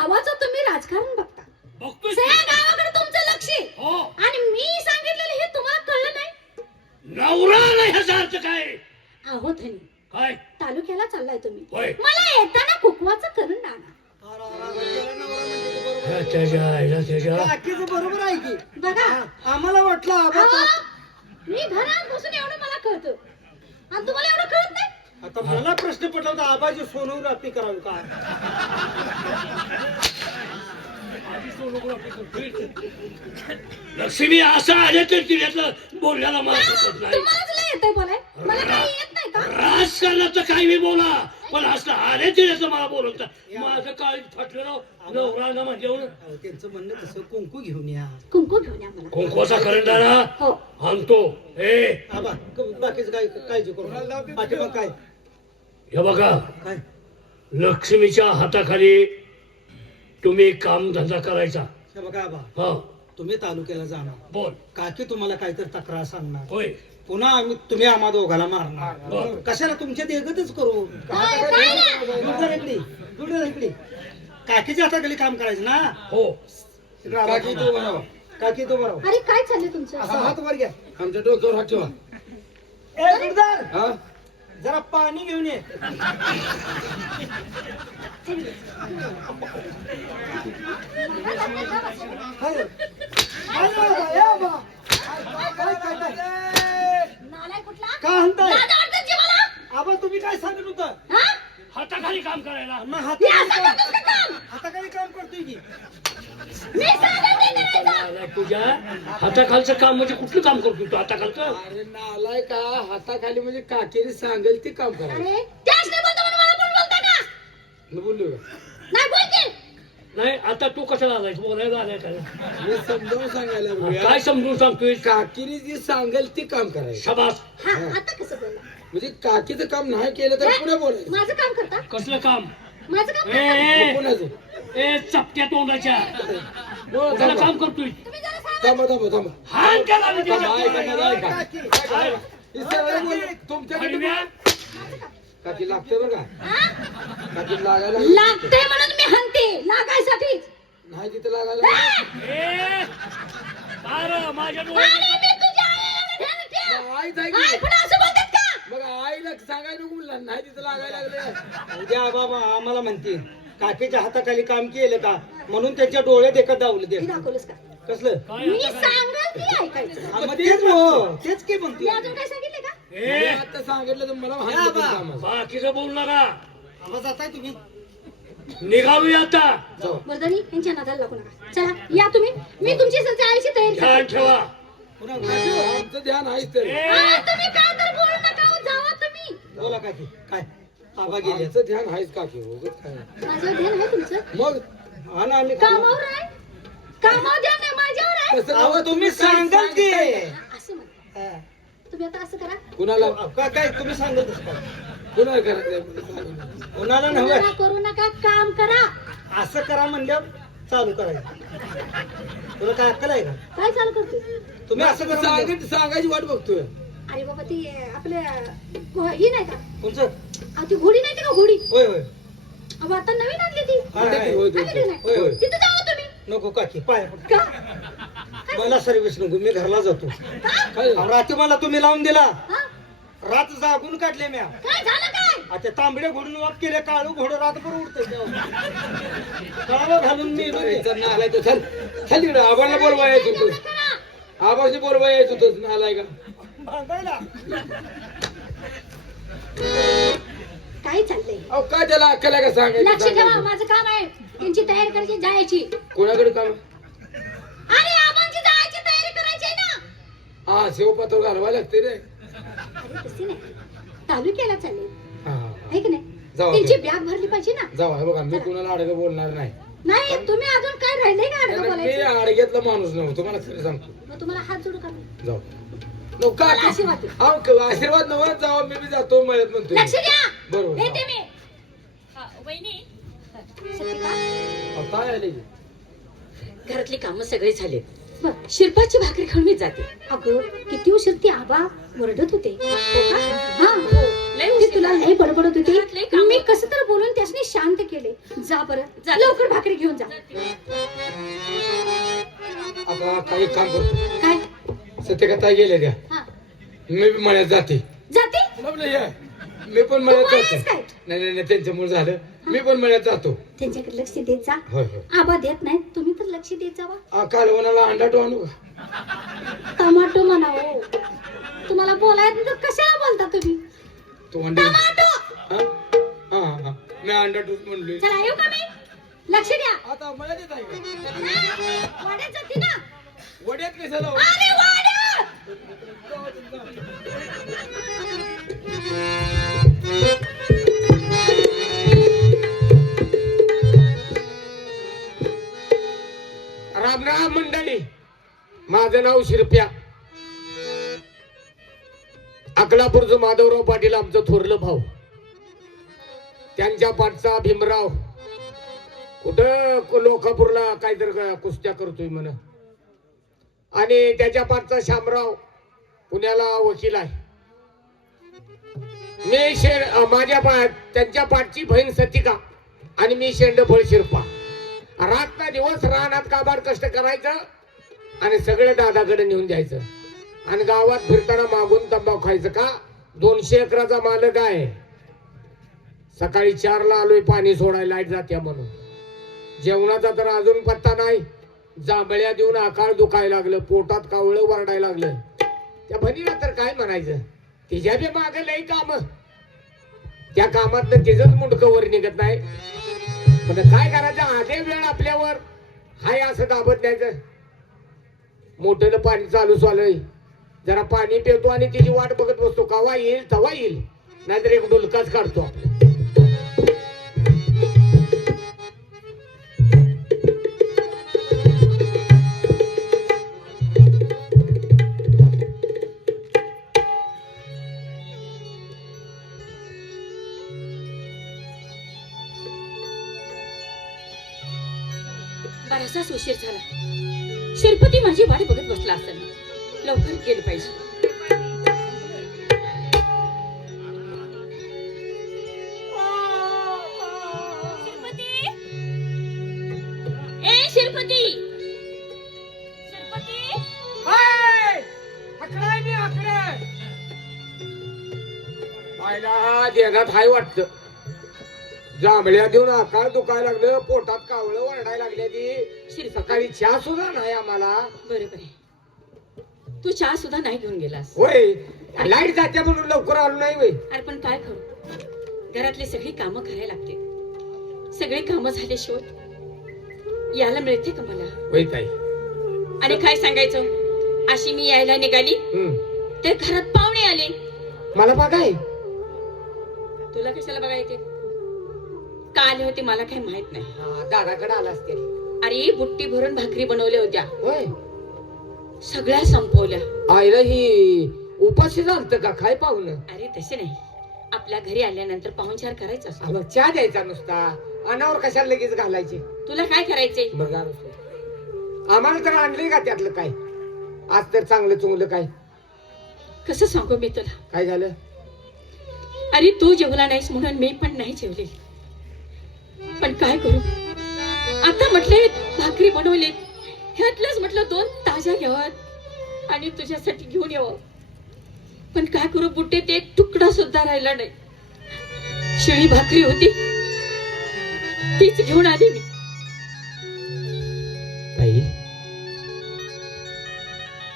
गावाचं तुम्ही राजकारण बघता, बघतोय सगळ्या गावाकडे तुमचं लक्ष आहे. हो आणि मी सांगितलेलं हे तुम्हाला कळलं नाही. नवरा नाही ह्याचा अर्थ काय आहो धनी, काय तालुक्याला चाललाय तुम्ही, होय मला येताना कुकवाचं करून आणा. काकीचं बरोबर आहे की. बघा आम्हाला वाटलं आबा अहो, मी घरात बसून एवढं मला कळतं आणि तुम्हाला एवढं कळत नाही. आता मला प्रश्न पडला होता आबाजी सोनूवर रात्री करावी काय. लक्ष्मी असं आले तर तिच्यातलं बोलण्याला मला सुचत नाही. तुम्हालाच लय येतंय बोलाय, मला काही येत नाही का? राजकारणाचं काही मी बोला पण असं आले तिच्यातलं मला बोलत माझं काय फाटलं नवरा म्हणजे अहो, त्यांचं म्हणणं कसं कुंकू घेऊन या. कुंकू घेऊन या मला. कुंकवाचा करंदारा हो आणतो हे आबा बाकीचं काय काळजी करू नका. पाठीमाग काय हे बघा काय लक्ष्मीच्या हाताखाली तुम्ही काम धंदा करायचा हे बघा आबा, हा तुम्ही तालुक्याला जाणार, बोल काकी तुम्हाला काहीतरी तक्रार सांगणार, होय पुन्हा तुम्ही आम्हा दोघाला मारणार. बरं. कशाला तुमच्या देखतच करू. इकडे काकीच्या हाताखाली काम करायचं ना. हो काकी तो बरोबर, काकी तो बरोबर. अरे काय चाललंय तुमचं? असा हात वर घ्या. आमच्या डोक्यावर हात ठेवा. ए गुरुदार, हा? जरा पाणी घेऊन ये. हाय. हाय बाबा, या बाबा. काय? नालाय कुठला? का म्हणताय? लाज वाटते जी मला? आबा तुम्ही काय सांगत होता? हा? हाताखाली काम करायला मग हे असं करतोस का काम? हाताखाली काम करतोय की. मी सांगेन ते करायचं. आला तुझ्या हाताखालचं काम म्हणजे कुठलं काम करतो तू हाताखालचं अरे नालाय का हाताखाली म्हणजे काकेने सांगेल ते काम करायचं. अरे त्याच नाही बोलतो म्हणून मला पण बोलता का? मी बोललो का? नाही बोल की. नाही आता तू कशाला आलायस बोलायला आलाय का मी समजावून सांगायला हा, लागलो. काय समजून सांगतोय काकीने जे सांगेल ते काम करायचं. शबास हा आता कसं बोलला? म्हणजे काकीचं काम नाही केलं तर पुढे बोलायचं. माझं काम करता? कसलं काम माझं काम ए, करता? ए, मग कोणाचं? ए चपट्या तोंडाच्या बोला, कुठलं थांबा काम करतोय तुम्ही जरा सांगा. थांबा. हाण त्याला मी थांबा, ऐका, त्याच्या ऐका. काकी. हाण. हे सरळ बोल. तुमच्याकडे हळव्या. काकी लागते बरं का? हा? काकी लागायला लागते म्हणून मी हनते लागायसाठीच. नाही तिथे लागायला ए, बारं, माझ्या आणि डोळ्यात मी तुझ्या आईला ध्यान ठेव. मग आई जाईल आई पण असं बोलतात का? मग आईला सांगायला नको म्हणलं. नाही तिथे लागायला लागले. उद्या बाबा आम्हाला म्हणते काकीच्या हाताखाली काम केलं का म्हणून त्यांच्या डोळे देखत दावलं मी दे. दाखवलंस का? कसलं काय मी हाताखाली? सांगल ते ऐकायचं. हा, मग तेच हो तेच की मी म्हणते. अजून काय सांगितलं का? मी ए, आता सांगितलं तर मला या हात बा. कामाचं. बाकीचं बोल नका आवाज जाताय तुम्ही. निघालूया आता जाऊ. वर्धनी यांच्या नादाला लागू नका. चला या तुम्ही, मी तुमची जायची तयारी ध्यान करते. ठेवा पुन्हा आमचं ध्यान आहेच तरी. ए, हा, तुम्ही काय तर बोलू नका हो, जावा तुम्ही. बोला काकी काय आबा गेले. आमचं ध्यान आहेच काकी. उगाच काय. माझं ध्यान आहे तुमचं. मग हा ना आम्ही कामावर आहे, कामावर ध्यान आहे, माझ्यावर आहे. कसं अहो, नाव तुम्ही सांगाल की. हा, असं म्हणा. हा. तुम्ही आता असं करा, कुणाला काय तुम्ही सांगतच का कुणाला करायचं? कोणाला नव्हे कोणाला करू नका, काम करा. असं करा म्हणल्यावर चालू करायचं. तुला काय अक्कल आहे का काय चालू करते? तुम्ही असं करा म्हणल्यावर- सांगायची वाट बघतोय. अरे बाबा ती आपल्या ही नाही का? कोणचं अहो, ती घोडी नाही का घोडी? होय होय अहो आता नवीन आणली ती. हाय, हाय. होय, आणली की नाही? होय, होय. तिथं जावा तुम्ही. नको काकी पाय का? मला सर्विस नको मी घरला जातो. काय अहो, रात्री मला तुम्ही लावून दिला हा? रात जागून काढले म्या. काय झालं काय? आता तांबडे घोडून वाप केले काळू घोडं रातभर उडत तळाला घालून मी करायचं? नालाय तो. चल चल तिकडे आबाला बोलवा यायचं एवढं होतं. करा. आबाशी बोलवा यायचं होतं. नालाय का? भांगायला. काय चाललंय? अहो काय त्याला अक्कल आहे का सांगायचं? लक्ष ठेवा, सांगायचं. माझं काम आहे त्यांची तयारी करायची, जायची. कोणाकडे काम? अरे आबांची जायची तयारी करायची आहे ना. हा शिवपात्र घालवायला लागते रे. अरे तशी नाही, तालुक्याला चालले हा आहे की नाही? जाऊ त्यांची बॅग भरली पाहिजे ना. जाऊ हे बघा मी कुणाला अडगं बोलणार नाही. नाही तुम्ही अजून काय राहिले का अडकं मी बोलायचं? अडग्यातला माणूस नव्हतो. तुम्हाला खरं सांगतो. मग तुम्हाला हात जोडू का? जाऊ नको का? मला आशीर्वाद द्या. अहो आशीर्वाद नव्हता. जाऊ मी बी जातो मळ्यात म्हणतो. लक्ष द्या. बरोबर येते मी. सत्यका, अहो, काय आले की? घरातली कामं सगळी झाली. बर. शिरपाची भाकरी खाऊन मी जाते. अगं किती उशीर ती आबा ओरडत होते. हो का? हा लय ते उशीर तुला झाला. लय बडबडत घरात लय होते. कामं. मी कसं तर बोलून त्यासनी शांत केले. जा बरं जा. लवकर भाकरी घेऊन जा. आता काही काम करतो. काय सत्यकथा गेल्या द्या. हा मी बी मळ्यात जाते. जाते मी पण मळ्यात तू जातो. आहेस काय? नाही त्यांच्यामुळे झालं. मी पण मळ्यात जातो. त्यांच्याकडे लक्ष देत जा. होय होय. आबा देत नाहीत तुम्ही तर लक्ष देत जावा. कालवणाला अंडा टो आणू का? टमाटो म्हणा हो. तुम्हाला बोलायचं तर कशाला बोलता तुम्ही? तो अंडा टमाटो. हा मी अंडा टोच म्हणलोय. चला येऊ का मी? लक्ष द्या. आता मळ्यात येत आहे का? वाड्यात जाते ना. वड्यात कशाला? अरे वाड्यात. राम राम मंडळी. माझं नाव शिरप्या. अकलापूरचं माधवराव पाटील आमचं थोरलं भाऊ. त्यांच्या पाठचा भीमराव कुठं लोकापूरला काहीतरी कुस्त्या करतोय म्हण. आणि त्याच्या पाठचा शामराव पुण्याला वकील आहे. मी माझ्या त्यांच्या पाठची बहीण सतिका आणि मी शेंडफळ शिरपा. रात ना दिवस रानात काबाड कष्ट करायचं आणि सगळं दादाकडे नेऊन द्यायचं. आणि गावात फिरताना मागून तंबाखू खायचं. का 200 एकराचा मालक आहे. सकाळी 4ला आलोय पाणी सोडायला, लाईट जात्या म्हणून. जेवणाचा तर अजून पत्ता नाही. जांभळ्या देऊन आकाळ दुखायला लागलं, पोटात कावळं वरडायला लागलं. त्या बहिणीला तर काय म्हणायचं, तिच्या बी मागे लई काम. त्या कामात तिचंच मुंडकं वर निघत नाही. पण काय करायचं, आधे वेळ आपल्यावर हाय असं दाबत द्यायचं. मोठं पाणी चालू चालू जरा पाणी पितो आणि तिची वाट बघत बसतो. कवा येईल तवा येईल, नाहीतर एक डुलकाच काढतो आपला. बराचसाच उशीर झाला. शिरपती माझी वाट बघत बसला असेल. लवकर गेलं पाहिजे. शिरपती, ए शिरपती, शिरपती. देण्यात हाय वाटत. जांभळ्या देऊन आकाळ दुखायला लागलं, पोटात कावळं वरडायला लागल्या. ती सकाळी चहा सुद्धा नाही आम्हाला. बरोबर आहे. तू चहा सुद्धा नाही घेऊन गेलास. होय, लाईट जाते म्हणून लवकर आलो नाही. होय, अरे पण काय करू, घरातली सगळी कामं करायला लागते. सगळी कामं झाल्याशिवाय यायला मिळते का मला? होय ताई. आणि काय सांगायचं, अशी मी यायला निघाली तर घरात पाहुणे आले. मला बघाय. तुला कशाला बघायचे? का आले होते मला काही माहित नाही. दादाकडे आला असते. अरे बुट्टी भरून भाकरी बनवल्या होत्या, होय, सगळ्या संपवल्या. आईला ही उपाशी झालत का काय पाहुणं? अरे तसे नाही, आपल्या घरी आल्यानंतर पाहुणचार करायचा असतो. मग चहा द्यायचा नुसता, अनावर कशाला लगेच घालायचे? तुला काय करायचंय? बघा आम्हाला तर आणले का त्यातलं काय? आज तर चांगलं चुंगलं काय? कसं सांगू मी तुला? काय झालं? अरे तू जेवला नाहीस म्हणून मी पण नाही जेवले. पण काय करू, आता म्हटले भाकरी बनवले, ह्यातलंच म्हटलं 2 ताज्या घ्यावात आणि तुझ्यासाठी घेऊन यावं. पण काय करू, बुट्टीत एक तुकडा सुद्धा राहिला नाही. शिळी भाकरी होती, तीच घेऊन आली मी. ताई,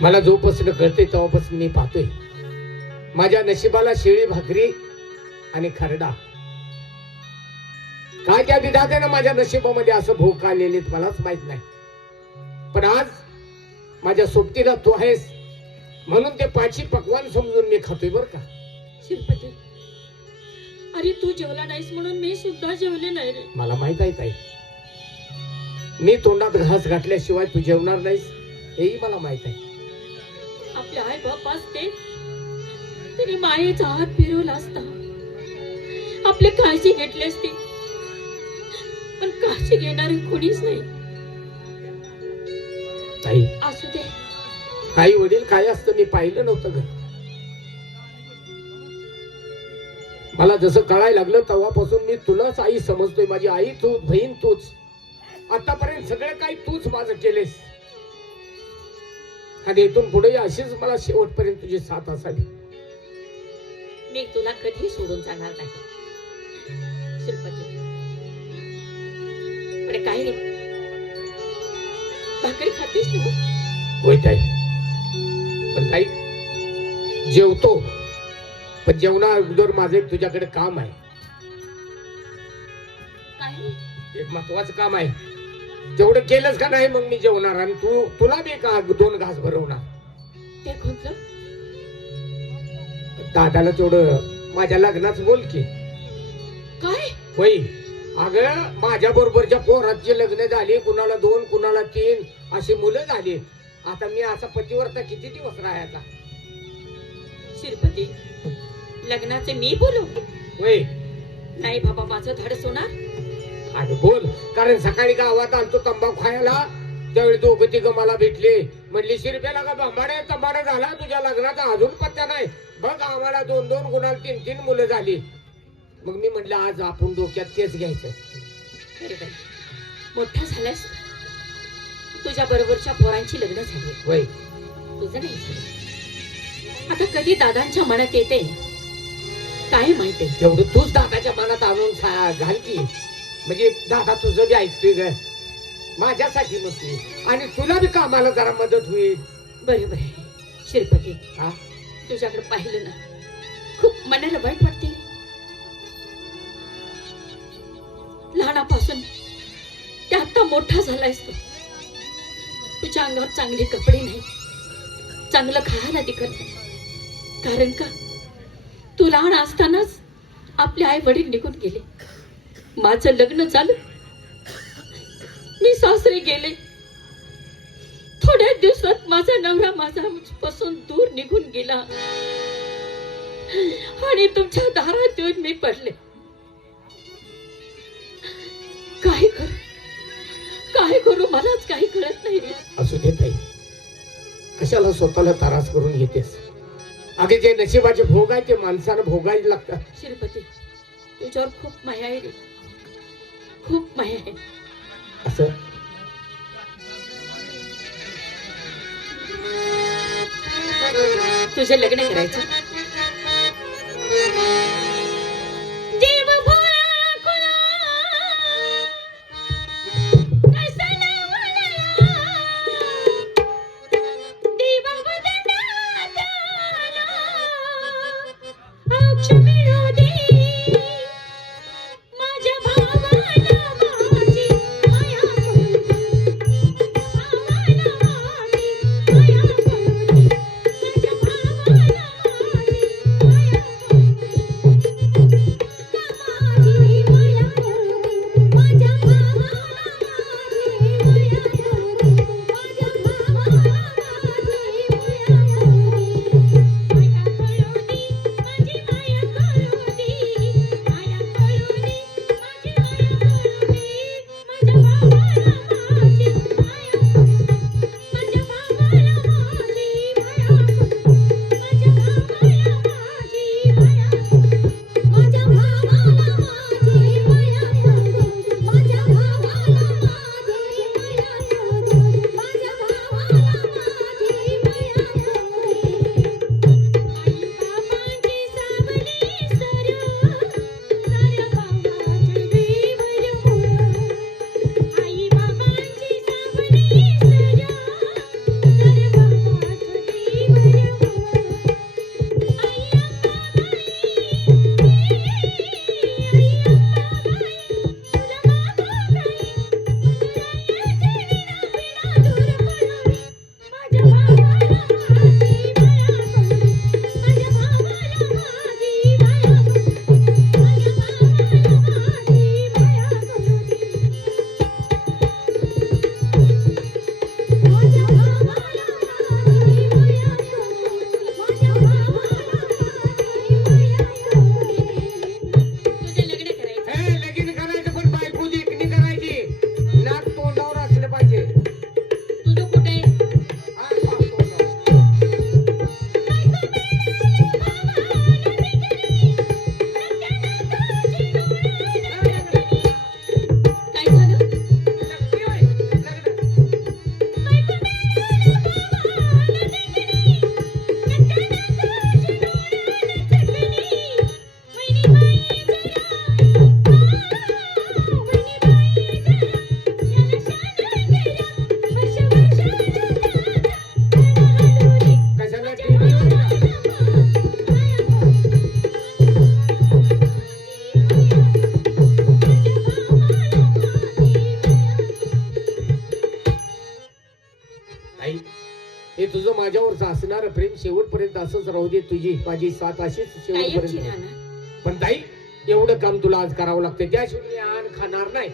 मला जोपासून कळते तेव्हापासून मी पाहतोय माझ्या नशिबाला शिळी भाकरी आणि खरडा. काय त्या विधात्यानं माझ्या नशिबामध्ये असं भोग आलेले मलाच माहित नाही. पण आज माझ्या सोबतीला तू आहेस म्हणून ते 5 पक्वान समजून मी खातोय बर का. शिरपती, अरे तू जेवला नाहीस म्हणून मी सुद्धा जेवले नाही रे. मला माहित आहे ताई, मी तोंडात घास घातल्याशिवाय तू जेवणार नाहीस हेही मला माहित आहे. आपले आई बाप असते तरी मायेचा हात फिरवला असता, आपली काळजी घेतली असती. पण काळजी घेणारे कोणीच नाही. ताई, असू दे. आई वडील काय असतं मी पाहिलं नव्हतं ग. मला जसं कळायला लागलं तेव्हापासून मी तुलाच आई समजतोय. माझी आई तू, बहीण तूच. आतापर्यंत सगळं काही तूच माझं केलेस आणि इथून पुढे अशीच मला शेवटपर्यंत तुझी साथ असावी. मी तुला कधी सोडून जाणार नाही शिल्पती. पण काय रे, भाकरी खातेस तू? होय ताई, पण ताई जेवतो, पण जेवणा अगोदर माझं एक तुझ्याकडे काम आहे. काय रे? एक महत्वाचं काम आहे. तेवढं केलंच का नाही मग मी जेवणार आणि तुला बी का 2 घास भरवणार. ते कोणतं? दादाला तेवढं माझ्या लग्नाच बोल की. काय? होय अगं, माझ्या बरोबरच्या पोरांची लग्न झाली, कुणाला 2 कुणाला 3 अशी मुलं झाली. आता मी असा पतिव्रता किती दिवस राहायचा. शिल्पती, लग्नाचे मी बोलू? होय नाही बाबा, माझं धाडस होणार. अगं बोल, कारण सकाळी गावात आलतो तंबाखू खायला, त्यावेळी 2-3 मला भेटले. म्हणली शिरप्याला का तंबाडा झाला तुझ्या लग्नाचा अजून पत्त्या नाही. बघ आम्हाला 2-2 कुणाला 3-3 मुलं झाली. मग मी म्हटलं आज आपण डोक्यात तेच घ्यायचं. अरे बाई, मोठा झालास, तुझ्या बरोबरच्या पोरांची लग्न झाली, होय तुझं नाही झालं. आता कधी दादांच्या मनात येते काय माहिती. तेवढं तूच दादाच्या मनात आणून घाल की, म्हणजे दादा तुझं बी ऐकतोय ग माझ्यासाठी नसते आणि तुला बी कामाला जरा मदत होईल. बरोबर आहे शिल्पती. हा? तुझ्याकडे पाहिलं ना, खूप मनाला वाईट वाटते. लहानापासून ते आता मोठा झालायस तू. तुझ्या अंगावर चांगले कपडे नाही, चांगलं खायला दिखत नाही. कारण का, तू लहान असतानाच आपले आई वडील निघून गेले. माझं लग्न झालं, मी सासरे गेले. थोड्या दिवसात माझा नवरा माझ्यापासून दूर निघून गेला आणि तुमच्या दारात येऊन मी पडले. काय करू मलाच काही कळत नाही. असू दे ताई, कशाला स्वतःला त्रास करून घेतेस. अगे जे नशिबाचे भोग आहे ते माणसानं भोगायला लागतात. शिरपती, तुझ्यावर खूप माया आहे रे, खूप माया आहे. असं तुझं लग्न करायचं. देव भोळा खुला कसा लावला, देवा वदनात आला, अक्ष मिळू दे माझ्या भावाला माझी माया करू दे, भावाला माझी माया करू दे, माझ्या भावाला माझी की तुझं माझ्यावरच असणार प्रेम शेवटपर्यंत असंच राहू दे, तुझी माझी साथ अशीच कायमची शेवटपर्यंत. राहणार. पण ताई एवढं काम तुला आज करावं लागतं, त्याशिवाय मी आण खाणार नाही.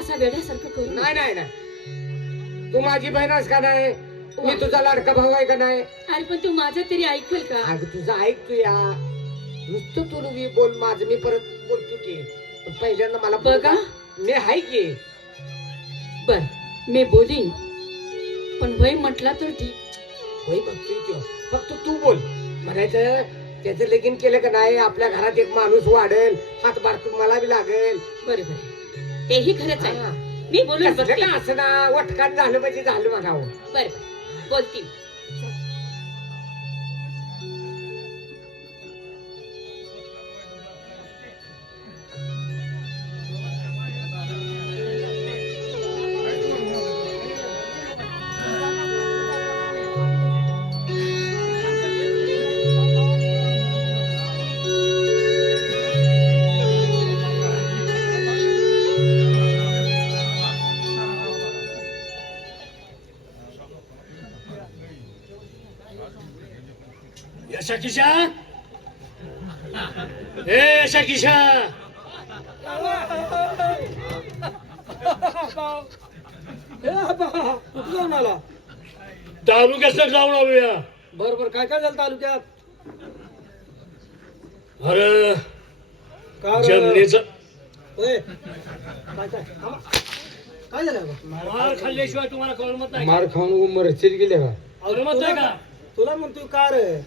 असा वेड्यासारखं करू नका. नाही नाही नाही, तू माझी बहीणच का नाही, मी तुझा लाडका भाऊ आहे का नाही. अरे पण तू माझं तरी ऐकल का? अगं तुझं ऐक तू या, नुसतं तू मी बोल, माझं मी परत बोलतो की. पण पहिल्यांदा मला बघा. मी आहे की. बर मी बोलीन, पण वय म्हटला तर ठीक. होय बघतोय तो, फक्त तू बोल. म्हणायचं त्याचं लगीन केलं का नाही, आपल्या घरात एक माणूस वाढेल, हातभार मला बी लागेल. बरोबर तेही खरंच आहे. हा. मी बोलून कसलं बघते. का असं ना, वटकान झालं म्हणजे झालं म्हणावं. बर बोलती. यशा किशा, ए यशा किशा, कुठं जाऊन आला? तालुक्यात जाऊन आलोया. बर बर, काय काय झालं तालुक्यात? अरे का रे? जमिनीचा होय. काय काय थांबा. काय झालं बा? मार खाल्ल्याशिवाय तुम्हाला कळमत नाही. मार खाऊन मरशील गेले का? कळमत नाही का? तुला म्हणतोय का रे?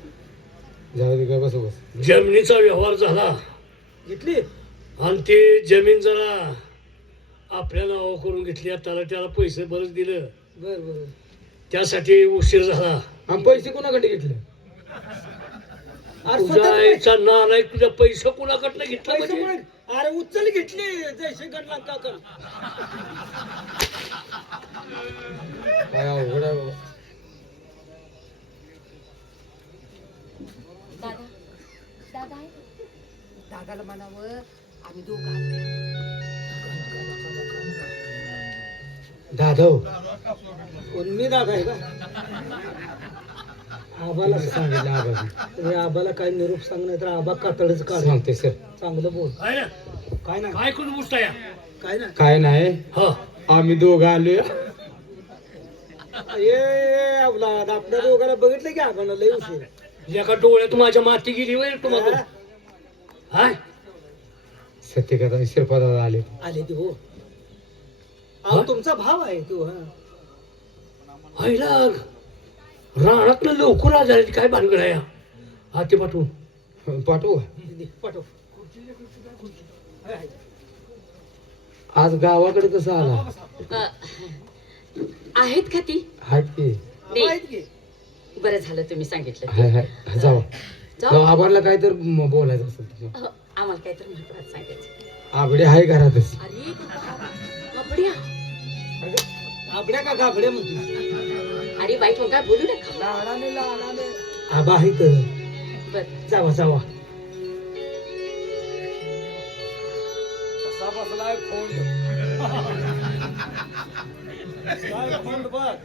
जाऊ दे, काय बस बस. जमिनीचा व्यवहार झाला घेतली? आणि ती जमीन जरा आपल्या नावावर करून घेतली. त्याला पैसे बरेच दिलं, बर बर. त्यासाठी उशीर झाला. आणि पैसे कोणाकडे घेतले? अरे तुझ्या स्वतःच आईचा नालाय, तुझ्या पैसे कुणाकडनं घेतला पैसे म्हणजे? कोण? अरे उचल घेतली जैसे गणला का कर. काय अवघड आहे बाबा. दादा दादा आहे? दादाला म्हणावं आम्ही दोघं दादा कोण मी दादा आहे का? आबाला सांगितलं आबा, तुम्ही आबाला काय निरूप सांग, नाही तर आबा कातडच काढ. सांगते सर. चांगलं बोल. काय ना काय नाही काय करून बुसताय? काय नाही. काय नाही, हा आम्ही दोघं आलोय. ए अवलाद, आपल्या दोघाला बघितलं की आपण लय उशीर. एका डोळ्यात माझ्या माती गेली वय तुम्हाला. हाय सत्यकथा शिरपादा आले. आले ती हो. अहो तुमचा भाव आहे तू. हा आईला रानात लवकर आजारी काय भानगड आहे? हाती पाठवून पाठवू. दे, पाठव. आज गावाकडे कसं आला? आहेत का ती? हाय की. आबा आहेत की? बरं झालं तुम्ही सांगितलं. हाय हाय, जावा. जाऊ. आबाला काय तर बोलायचं असेल तुझं. आम्हाला काहीतरी महत्वाचं सांगायचं. आबडे आहे घरातच. अरे बाबड्या. आबड्या का गाबड्या म्हणतो? अरे वाईट मग काय बोलू नका. लाडाने लाडाने. आबा आहेत. बर जावा जावा. कसा बसलाय खोंड. काय खोंड बघ.